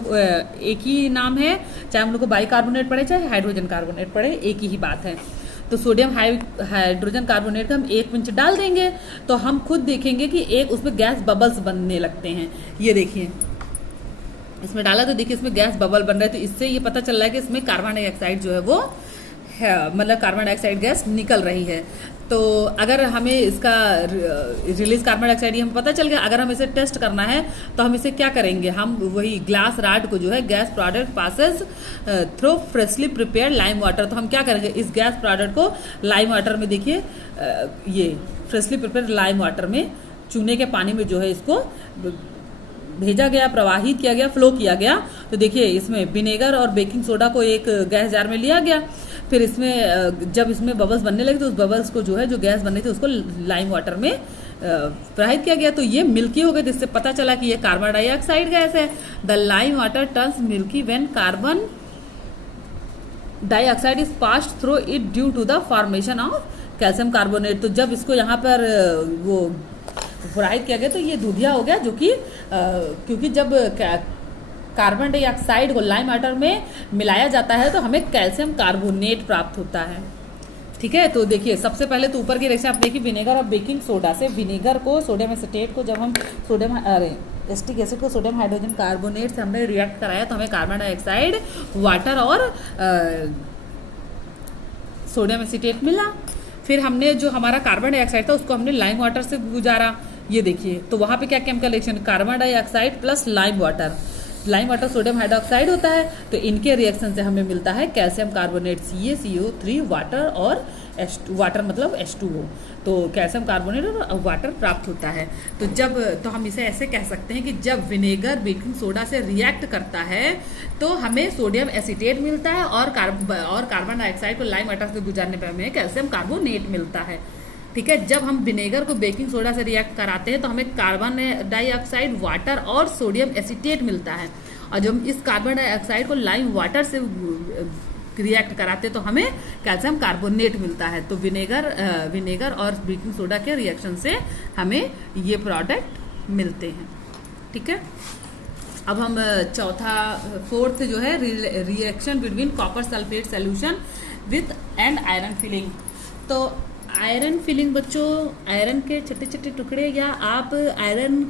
एक ही नाम है, चाहे हम लोग को बाइकार्बोनेट पड़े चाहे हाइड्रोजन कार्बोनेट पड़े, एक ही बात है। तो सोडियम हाइड्रोजन कार्बोनेट का हम एक पिंच डाल देंगे तो हम खुद देखेंगे कि एक उसमें गैस बबल्स बनने लगते हैं। ये देखिए इसमें डाला तो देखिए इसमें गैस बबल बन रहा है। तो इससे ये पता चल रहा है कि इसमें कार्बन डाइऑक्साइड जो है वो है, मतलब कार्बन डाइऑक्साइड गैस निकल रही है। तो अगर हमें इसका रिलीज कार्बन डाइऑक्साइड ये हमें पता चल गया, अगर हम इसे टेस्ट करना है तो हम इसे क्या करेंगे, हम वही ग्लास राड को जो है gas product passes through freshly prepared lime water. तो हम क्या करेंगे, इस गैस प्रोडक्ट को लाइम वाटर में, देखिए ये फ्रेशली प्रिपेयर्ड लाइम वाटर में चूने के पानी में जो है इसको भेजा गया, प्रवाहित किया गया, फ्लो किया गया। तो देखिए इसमें विनेगर और बेकिंग सोडा को एक गैस जार में लिया गया, फिर इसमें जब इसमें बबल्स बनने लगे तो उस बबल्स को जो है जो गैस बन रही थी उसको लाइम वाटर में प्रवाहित किया गया। तो ये मिल्की हो गया, जिससे पता चला कि ये कार्बन डाइऑक्साइड गैस है। The lime water turns milky when carbon dioxide is passed through it due to the formation of calcium carbonate. तो जब इसको यहाँ पर वो प्रवाहित किया गया तो ये दूधिया हो गया, जो कि क्योंकि जब कार्बन डाइऑक्साइड को लाइम वाटर में मिलाया जाता है तो हमें कैल्शियम कार्बोनेट प्राप्त होता है। ठीक है, तो देखिए सबसे पहले तो ऊपर की रिएक्शन आप देखिए विनेगर और बेकिंग सोडा से, विनेगर को सोडियम एसीटेट को जब हम एसिटिक एसिड को सोडियम हाइड्रोजन कार्बोनेट से हमने रिएक्ट कराया तो हमें कार्बन डाइऑक्साइड, वाटर और सोडियम एसीटेट मिला। फिर हमने जो हमारा कार्बन डाइऑक्साइड था उसको हमने लाइम वाटर से गुजारा, ये देखिए। तो वहाँ पे क्या chemical reaction, carbon dioxide plus lime water, lime water sodium hydroxide होता है। तो इनके रिएक्शन से हमें मिलता है कैल्शियम कार्बोनेट CaCO3 वाटर और वाटर मतलब H2O। तो कैल्शियम कार्बोनेट और वाटर प्राप्त होता है। तो हम इसे ऐसे कह सकते हैं कि जब विनेगर बेकिंग सोडा से रिएक्ट करता है तो हमें सोडियम एसीटेट मिलता है और कार्बन डाइऑक्साइड को लाइम वाटर से गुजारने पर हमें कैल्शियम कार्बोनेट मिलता है। ठीक है, जब हम विनेगर को बेकिंग सोडा से रिएक्ट कराते हैं तो हमें कार्बन डाइऑक्साइड, वाटर और सोडियम एसीटेट मिलता है। और जब हम इस कार्बन डाइऑक्साइड को लाइम वाटर से रिएक्ट कराते हैं तो हमें कैल्शियम कार्बोनेट मिलता है। तो विनेगर और बेकिंग सोडा के रिएक्शन से हमें ये प्रोडक्ट मिलते हैं। ठीक है। अब हम चौथा फोर्थ जो है reaction between copper sulphate solution with and iron filling. तो आयरन फिलिंग बच्चों, आयरन के छोटे छोटे टुकड़े या आप आयरन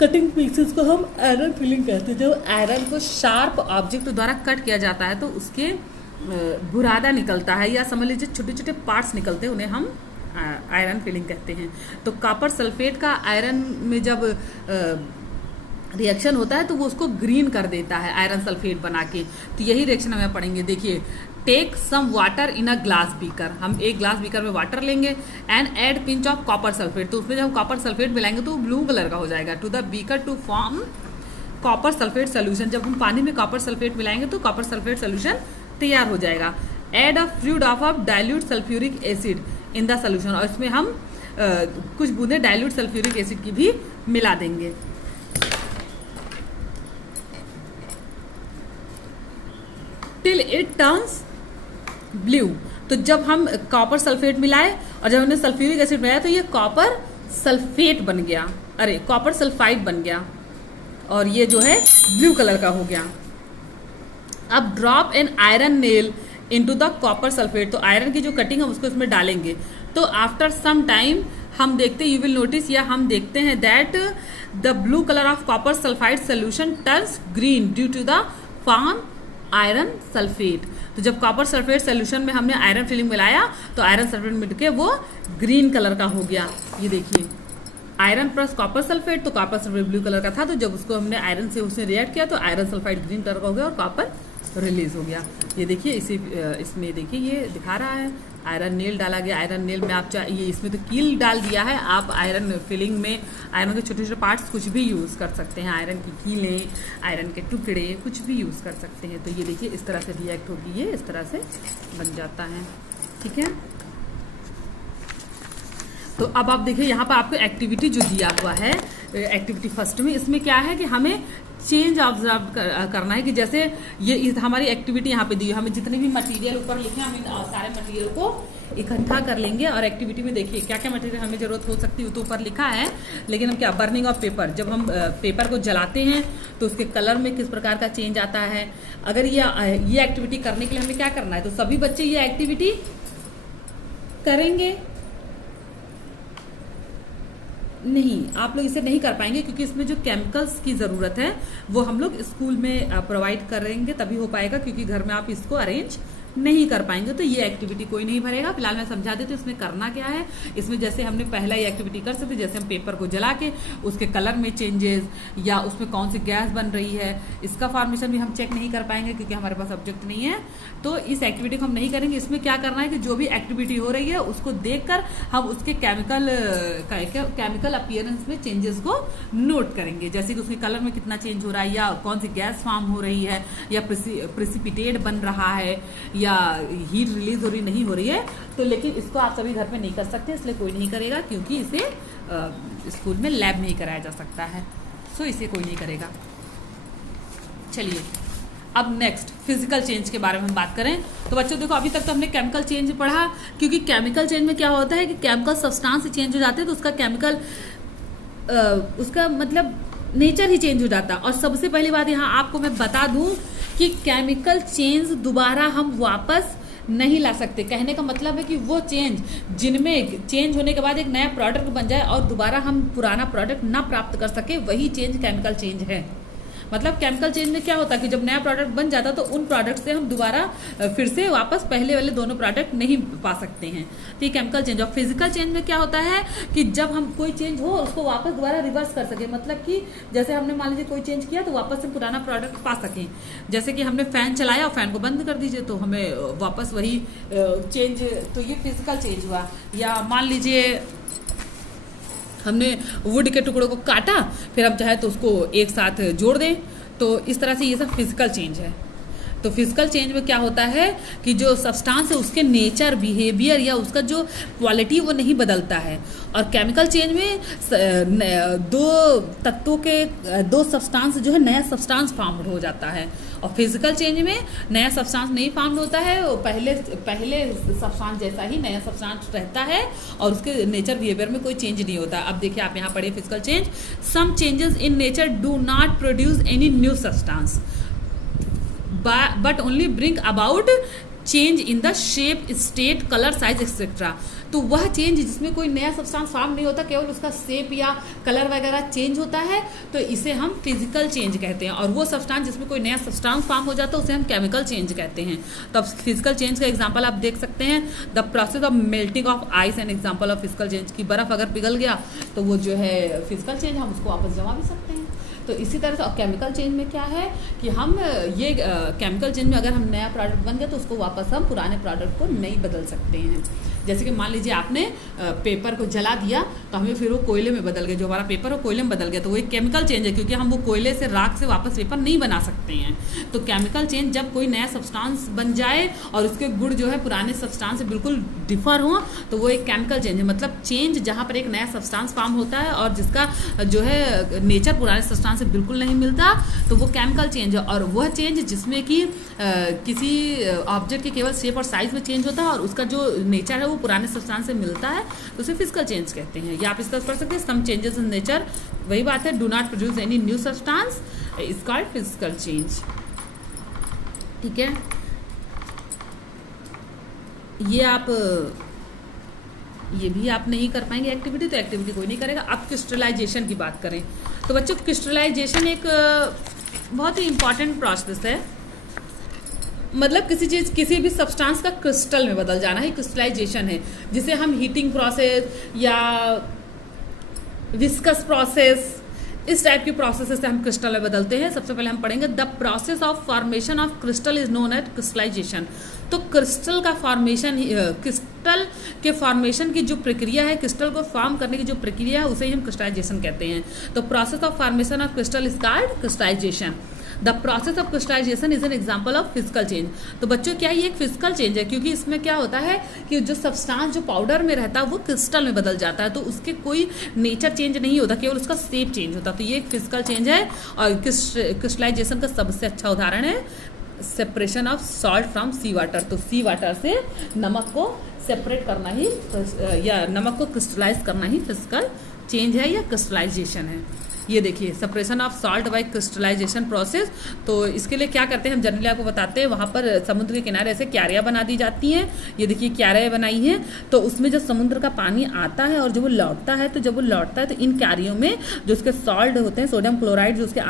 कटिंग पीसेस को हम आयरन फिलिंग कहते हैं। जब आयरन को शार्प ऑब्जेक्ट द्वारा कट किया जाता है तो उसके बुरादा निकलता है, या समझ लीजिए छोटे छोटे पार्ट्स निकलते हैं, उन्हें हम आयरन फिलिंग कहते हैं। तो कॉपर सल्फेट का आयरन में जब रिएक्शन होता है तो वो उसको ग्रीन कर देता है आयरन सल्फेट बना के। तो यही रिएक्शन हमें पढ़ेंगे। देखिए, take some water in a glass beaker, हम एक ग्लास बीकर में वाटर लेंगे and add pinch of copper sulphate. तो उसमें जब हम कॉपर सल्फेट मिलाएंगे तो ब्लू कलर का हो जाएगा। To the beaker to form copper sulphate solution, जब हम पानी में कॉपर सल्फेट मिलाएंगे तो कॉपर सल्फेट सोल्यूशन तैयार हो जाएगा। Add a few drop of dilute sulphuric acid in the solution, और इसमें हम कुछ बूंदे डाइल्यूट सल्फ्यूरिक एसिड की भी मिला देंगे। टिल इट टर्न्स ब्लू, तो जब हम कॉपर सल्फेट मिलाए और जब हमने सल्फ्यूरिक एसिड मिलाया तो ये कॉपर सल्फेट बन गया, अरे कॉपर सल्फाइड बन गया, और ये जो है ब्लू कलर का हो गया। अब drop an iron nail into the copper sulphate, तो आयरन की जो कटिंग है उसको इसमें डालेंगे। तो आफ्टर सम टाइम हम देखते, यू विल नोटिस, या हम देखते हैं that the blue colour of copper sulphide solution turns green due to the form iron sulphate. तो जब कॉपर सल्फेट सोल्यूशन में हमने आयरन फिलिंग मिलाया तो आयरन सल्फेट मिल के वो ग्रीन कलर का हो गया। ये देखिए, आयरन प्लस कॉपर सल्फेट, तो कॉपर सल्फेट ब्लू कलर का था, तो जब उसको हमने आयरन से उसने रिएक्ट किया तो आयरन सल्फाइड ग्रीन कलर का हो गया और कॉपर रिलीज हो गया। ये देखिए, इसमें देखिए ये दिखा रहा है आयरन नेल डाला गया। आयरन नेल में आप ये इसमें तो कील डाल दिया है, आप आयरन फिलिंग में आयरन के छोटे छोटे पार्ट्स कुछ भी यूज कर सकते हैं, आयरन की कीलें, आयरन के टुकड़े कुछ भी यूज कर सकते हैं। तो ये देखिए इस तरह से रिएक्ट होगी, ये इस तरह से बन जाता है। ठीक है, तो अब आप देखिए यहाँ पर आपको एक्टिविटी जो दिया हुआ है, एक्टिविटी फर्स्ट में, इसमें क्या है कि हमें चेंज ऑब्जर्व करना है। कि जैसे ये हमारी एक्टिविटी यहाँ पे दी है, हमें जितने भी मटेरियल ऊपर लिखे हम इन सारे मटेरियल को इकट्ठा कर लेंगे। और एक्टिविटी में देखिए क्या क्या मटेरियल हमें जरूरत हो सकती है, तो ऊपर लिखा है, लेकिन हम क्या, बर्निंग ऑफ पेपर, जब हम पेपर को जलाते हैं तो उसके कलर में किस प्रकार का चेंज आता है। अगर ये एक्टिविटी करने के लिए हमें क्या करना है, तो सभी बच्चे ये एक्टिविटी करेंगे नहीं, आप लोग इसे नहीं कर पाएंगे क्योंकि इसमें जो केमिकल्स की ज़रूरत है वो हम लोग स्कूल में प्रोवाइड करेंगे तभी हो पाएगा, क्योंकि घर में आप इसको अरेंज नहीं कर पाएंगे। तो ये एक्टिविटी कोई नहीं भरेगा। फिलहाल मैं समझा देती हूँ इसमें करना क्या है। इसमें जैसे हमने पहला ये एक्टिविटी कर सकते, जैसे हम पेपर को जला के उसके कलर में चेंजेस या उसमें कौन सी गैस बन रही है, इसका फॉर्मेशन भी हम चेक नहीं कर पाएंगे क्योंकि हमारे पास ऑब्जेक्ट नहीं है। तो इस एक्टिविटी को हम नहीं करेंगे। इसमें क्या करना है कि जो भी एक्टिविटी हो रही है उसको देखकर हम उसके केमिकल अपीयरेंस में चेंजेस को नोट करेंगे, जैसे कि उसके कलर में कितना चेंज हो रहा है, या कौन सी गैस फॉर्म हो रही है, या प्रेसिपिटेट बन रहा है, या हीट रिलीज हो रही नहीं हो रही है। तो लेकिन इसको आप सभी घर पे नहीं कर सकते, इसलिए कोई नहीं करेगा क्योंकि इसे स्कूल में लैब नहीं कराया जा सकता है। सो इसे कोई नहीं करेगा। चलिए अब नेक्स्ट फिजिकल चेंज के बारे में हम बात करें। तो बच्चों देखो, अभी तक तो हमने केमिकल चेंज पढ़ा, क्योंकि केमिकल चेंज में क्या होता है कि केमिकल सब्सटेंस चेंज हो जाते हैं तो उसका केमिकल उसका मतलब नेचर ही चेंज हो जाता है। और सबसे पहली बात यहाँ आपको मैं बता दूं कि केमिकल चेंज दोबारा हम वापस नहीं ला सकते। कहने का मतलब है कि वो चेंज जिनमें चेंज होने के बाद एक नया प्रोडक्ट बन जाए और दोबारा हम पुराना प्रोडक्ट ना प्राप्त कर सके, वही चेंज केमिकल चेंज है। मतलब केमिकल चेंज में क्या होता है कि जब नया प्रोडक्ट बन जाता है तो उन प्रोडक्ट से हम दोबारा फिर से वापस पहले वाले दोनों प्रोडक्ट नहीं पा सकते हैं। तो ये केमिकल चेंज। और फिजिकल चेंज में क्या होता है कि जब हम कोई चेंज हो उसको वापस दोबारा रिवर्स कर सके, मतलब कि जैसे हमने मान लीजिए कोई चेंज किया तो वापस से पुराना प्रोडक्ट पा सकें। जैसे कि हमने फैन चलाया और फैन को बंद कर दीजिए तो हमें वापस वही चेंज, तो ये फिजिकल चेंज हुआ। या मान लीजिए हमने वुड के टुकड़ों को काटा, फिर हम चाहे तो उसको एक साथ जोड़ दें, तो इस तरह से ये सब फिजिकल चेंज है। तो फिजिकल चेंज में क्या होता है कि जो सब्सटेंस है उसके नेचर, बिहेवियर या उसका जो क्वालिटी वो नहीं बदलता है। और केमिकल चेंज में दो तत्वों के दो सब्सटेंस जो है नया सब्सटेंस फॉर्म हो जाता है। और फिजिकल चेंज में नया सब्सटेंस नहीं फार्म होता है, वो पहले सब्सटेंस जैसा ही नया सब्सटेंस रहता है और उसके नेचर बिहेवियर में कोई चेंज नहीं होता। अब देखिए आप यहाँ पढ़िए physical change, some changes in nature do not produce any new substance but only bring about change in the shape, state, colour, size etcetera. तो वह चेंज जिसमें कोई नया सब्सटेंस फॉर्म नहीं होता, केवल उसका शेप या कलर वगैरह चेंज होता है, तो इसे हम फिजिकल चेंज कहते हैं। और वो सब्सटेंस जिसमें कोई नया सब्सटेंस फॉर्म हो जाता है उसे हम केमिकल चेंज कहते हैं। तो अब फिजिकल चेंज का एग्जांपल आप देख सकते हैं, the process of melting of ice and example of physical change, की बर्फ अगर पिघल गया तो वो जो है फिजिकल चेंज, हम उसको वापस जमा भी सकते हैं। तो इसी तरह से केमिकल चेंज में क्या है कि हम ये केमिकल चेंज में अगर हम नया प्रोडक्ट बन गया तो उसको वापस हम पुराने प्रोडक्ट को नहीं बदल सकते हैं। जैसे कि मान लीजिए आपने पेपर को जला दिया तो हमें फिर वो कोयले में बदल गया, जो हमारा पेपर वो कोयले में बदल गया, तो वो एक केमिकल चेंज है, क्योंकि हम वो कोयले से राख से वापस पेपर नहीं बना सकते हैं। तो केमिकल चेंज जब कोई नया सब्सटेंस बन जाए और उसके गुण जो है पुराने सब्सटेंस से बिल्कुल डिफर हो, तो वो एक केमिकल चेंज है। मतलब चेंज जहाँ पर एक नया सब्सटेंस फॉर्म होता है और जिसका जो है नेचर पुराने सब्सटेंस से बिल्कुल नहीं मिलता, तो वो केमिकल चेंज है। और वह चेंज जिसमें कि किसी ऑब्जेक्ट के केवल शेप और साइज में चेंज होता है और उसका जो नेचर है वो पुराने सब्सटेंस से मिलता है, तो उसे फिजिकल चेंज कहते हैं। या आप इस तरह पढ़ सकते हैं, सम चेंजेस इन नेचर, वही बात है, do not produce any new substance, is called physical change. ठीक है, ये भी आप नहीं कर पाएंगे एक्टिविटी, तो एक्टिविटी कोई नहीं करेगा। अब क्रिस्टलाइजेशन की बात करें तो बच्चों क्रिस्टलाइजेशन एक बहुत ही इंपॉर्टेंट प्रोसेस है। मतलब किसी चीज़, किसी भी सब्सटेंस का क्रिस्टल में बदल जाना ही क्रिस्टलाइजेशन है, जिसे हम हीटिंग प्रोसेस या विस्कस प्रोसेस, इस टाइप की प्रोसेस से हम क्रिस्टल में बदलते हैं। सबसे पहले हम पढ़ेंगे the process of formation of crystal is known as crystallisation. तो क्रिस्टल का फॉर्मेशन, क्रिस्टल के फॉर्मेशन की जो प्रक्रिया है, क्रिस्टल को फॉर्म करने की जो प्रक्रिया है, उसे ही हम क्रिस्टलाइजेशन कहते हैं। तो process of formation of crystal is called crystallisation. The process of crystallisation is an example of physical change. तो बच्चों क्या ये एक फिजिकल चेंज है, क्योंकि इसमें क्या होता है कि जो सब्सटेंस जो पाउडर में रहता है वो क्रिस्टल में बदल जाता है, तो उसके कोई नेचर चेंज नहीं होता, केवल उसका शेप चेंज होता है। तो ये एक फिजिकल चेंज है। और क्रिस्टलाइजेशन का सबसे अच्छा उदाहरण है separation of salt from sea water. तो सी वाटर से नमक को सेपरेट करना ही, या नमक को क्रिस्टलाइज करना ही फिजिकल चेंज है या क्रिस्टलाइजेशन है। ये देखिए separation of salt by crystallisation process. तो इसके लिए क्या करते हैं हम जनरली आपको बताते हैं, वहाँ पर समुद्र के किनारे ऐसे क्यारियाँ बना दी जाती हैं। ये देखिए क्यारियाँ बनाई हैं, तो उसमें जब समुद्र का पानी आता है और जब वो लौटता है, तो जब वो लौटता है तो इन क्यारियों में जो उसके सॉल्ट होते हैं, सोडियम क्लोराइड जो उसके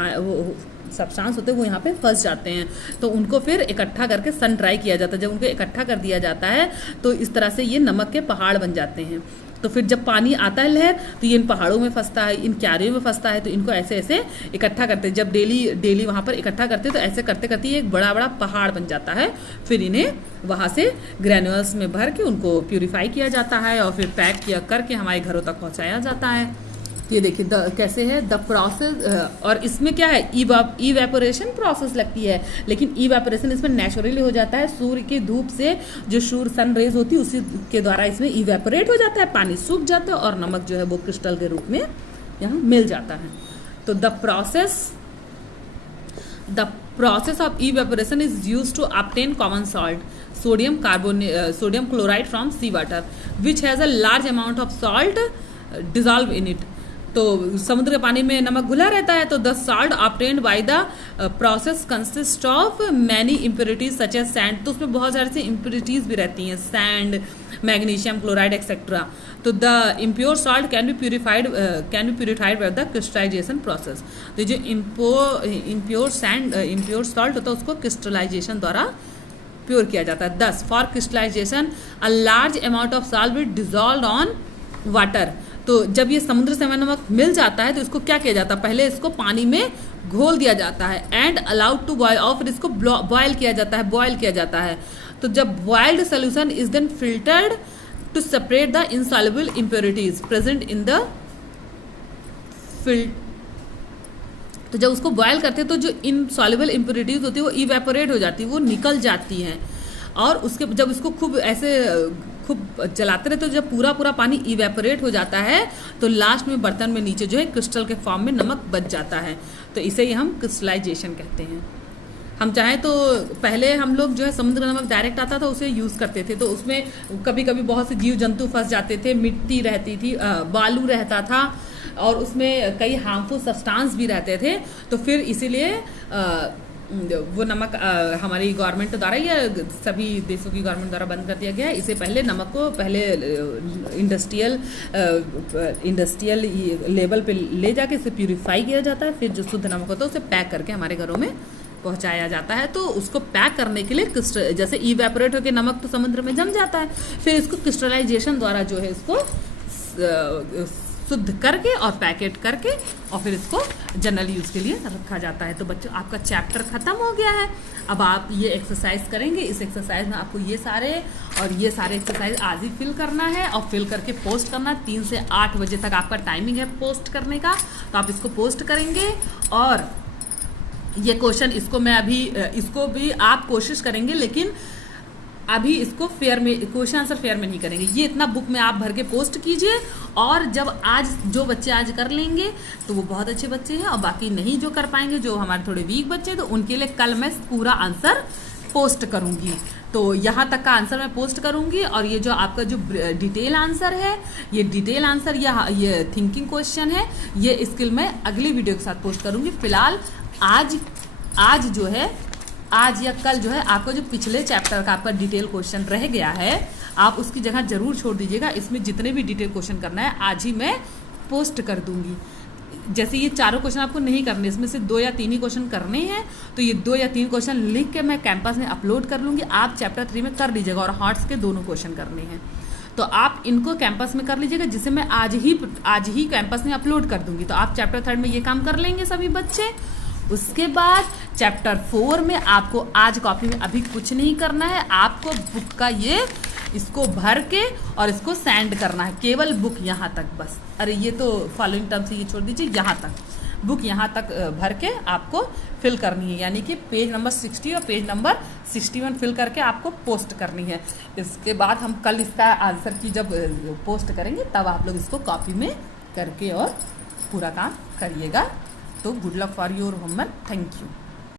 सब्सटेंस होते हैं, वो यहाँ पे फंस जाते हैं। तो उनको फिर इकट्ठा करके सन ड्राई किया जाता है। जब उनको इकट्ठा कर दिया जाता है तो इस तरह से ये नमक के पहाड़ बन जाते हैं। तो फिर जब पानी आता है लहर, तो ये इन पहाड़ों में फंसता है, इन क्यारियों में फंसता है, तो इनको ऐसे ऐसे इकट्ठा करते हैं। जब डेली वहाँ पर इकट्ठा करते हैं, तो ऐसे करते करते ये एक बड़ा बड़ा पहाड़ बन जाता है। फिर इन्हें वहाँ से ग्रैन्युअल्स में भर के उनको प्यूरिफाई किया जाता है और फिर पैक किया करके हमारे घरों तक पहुँचाया जाता है। ये देखिए कैसे है द प्रोसेस। और इसमें क्या है, इवेपोरेशन प्रोसेस लगती है, लेकिन इवेपोरेशन इसमें नेचुरली हो जाता है। सूर्य की धूप से जो सूर्य सन रेज होती है उसी के द्वारा इसमें इवेपोरेट हो जाता है, पानी सूख जाता है और नमक जो है वो क्रिस्टल के रूप में यहाँ मिल जाता है। तो the process of evaporation is used to obtain common salt sodium chloride from sea water which has a large amount of salt dissolve in it. तो समुद्र के पानी में नमक घुला रहता है, तो the salt obtained by the process consist of many impurities such as sand. तो उसमें बहुत सारी सी इम्प्योरिटीज भी रहती हैं, सैंड, मैग्नीशियम क्लोराइड एक्सेट्रा। तो the impure salt can be purified by the crystallisation process. तो जो इम्प्योर सॉल्ट होता है उसको क्रिस्टलाइजेशन द्वारा प्योर किया जाता है। Thus for crystallisation a large amount of salt will dissolve on water. तो जब ये समुद्र से हमें नमक मिल जाता है तो इसको क्या किया जाता है, पहले इसको पानी में घोल दिया जाता है एंड अलाउड टू बॉयल, और फिर इसको बॉयल किया जाता है। तो जब boiled solution is then filtered to separate the insoluble impurities present in the filtrate. तो जब उसको बॉयल करते हैं तो जो इनसॉल्युबल इम्प्योरिटीज होती है वो इवेपोरेट हो जाती है, वो निकल जाती हैं। और उसके जब इसको खूब जलाते रहे तो जब पूरा पानी इवेपोरेट हो जाता है तो लास्ट में बर्तन में नीचे जो है क्रिस्टल के फॉर्म में नमक बच जाता है। तो इसे ही हम क्रिस्टलाइजेशन कहते हैं। हम चाहें तो पहले हम लोग जो है समुद्र का नमक डायरेक्ट आता था उसे यूज़ करते थे, तो उसमें कभी कभी बहुत से जीव जंतु फंस जाते थे, मिट्टी रहती थी, बालू रहता था और उसमें कई हार्मफुल सब्सटेंस भी रहते थे। तो फिर इसीलिए वो नमक हमारी गवर्नमेंट द्वारा या सभी देशों की गवर्नमेंट द्वारा बंद कर दिया गया है। इससे पहले नमक को पहले इंडस्ट्रियल लेवल पे ले जाके इसे प्यूरिफाई किया जाता है, फिर जो शुद्ध नमक होता है उसे पैक करके हमारे घरों में पहुंचाया जाता है। तो उसको पैक करने के लिए जैसे इवेपोरेट होकर नमक तो समुद्र में जम जाता है, फिर इसको क्रिस्टलाइजेशन द्वारा जो है इसको शुद्ध करके और पैकेट करके और फिर इसको जनरल यूज़ के लिए रखा जाता है। तो बच्चों आपका चैप्टर ख़त्म हो गया है। अब आप ये एक्सरसाइज करेंगे। इस एक्सरसाइज में आपको ये सारे एक्सरसाइज आज ही फिल करना है और फिल करके पोस्ट करना। 3 से 8 बजे तक आपका टाइमिंग है पोस्ट करने का, तो आप इसको पोस्ट करेंगे। और ये क्वेश्चन इसको भी आप कोशिश करेंगे, लेकिन अभी इसको फेयर में क्वेश्चन आंसर फेयर में नहीं करेंगे। ये इतना बुक में आप भर के पोस्ट कीजिए, और जब आज जो बच्चे आज कर लेंगे तो वो बहुत अच्छे बच्चे हैं, और बाकी नहीं जो कर पाएंगे, जो हमारे थोड़े वीक बच्चे हैं, तो उनके लिए कल मैं पूरा आंसर पोस्ट करूंगी। तो यहाँ तक का आंसर मैं पोस्ट करूंगी, और ये जो आपका जो डिटेल आंसर है, ये डिटेल आंसर या ये थिंकिंग क्वेश्चन है, ये स्किल मैं अगली वीडियो के साथ पोस्ट करूंगी। फिलहाल आज जो है आज या कल जो है आपका जो पिछले चैप्टर का आपका डिटेल क्वेश्चन रह गया है, आप उसकी जगह जरूर छोड़ दीजिएगा। इसमें जितने भी डिटेल क्वेश्चन करना है आज ही मैं पोस्ट कर दूंगी। जैसे ये चारों क्वेश्चन आपको नहीं करने, इसमें से 2 या 3 ही क्वेश्चन करने हैं, तो ये 2 या 3 क्वेश्चन लिख के मैं कैंपस में अपलोड कर लूँगी। आप चैप्टर 3 में कर लीजिएगा, और हार्ट्स के दोनों क्वेश्चन करने हैं, तो आप इनको कैंपस में कर लीजिएगा, जिसे मैं आज ही कैंपस में अपलोड कर दूंगी। तो आप चैप्टर 3 में ये काम कर लेंगे सभी बच्चे। उसके बाद चैप्टर 4 में आपको आज कॉपी में अभी कुछ नहीं करना है, आपको बुक का इसको भर के और इसको सेंड करना है, केवल बुक यहाँ तक बस। अरे ये तो फॉलोइंग टर्म से ये छोड़ दीजिए, यहाँ तक बुक यहाँ तक भर के आपको फिल करनी है, यानी कि पेज नंबर 60 और पेज नंबर 61 फिल करके आपको पोस्ट करनी है। इसके बाद हम कल इसका आंसर की जब पोस्ट करेंगे तब आप लोग इसको कॉपी में करके और पूरा काम करिएगा। तो good luck for your homework. Thank you.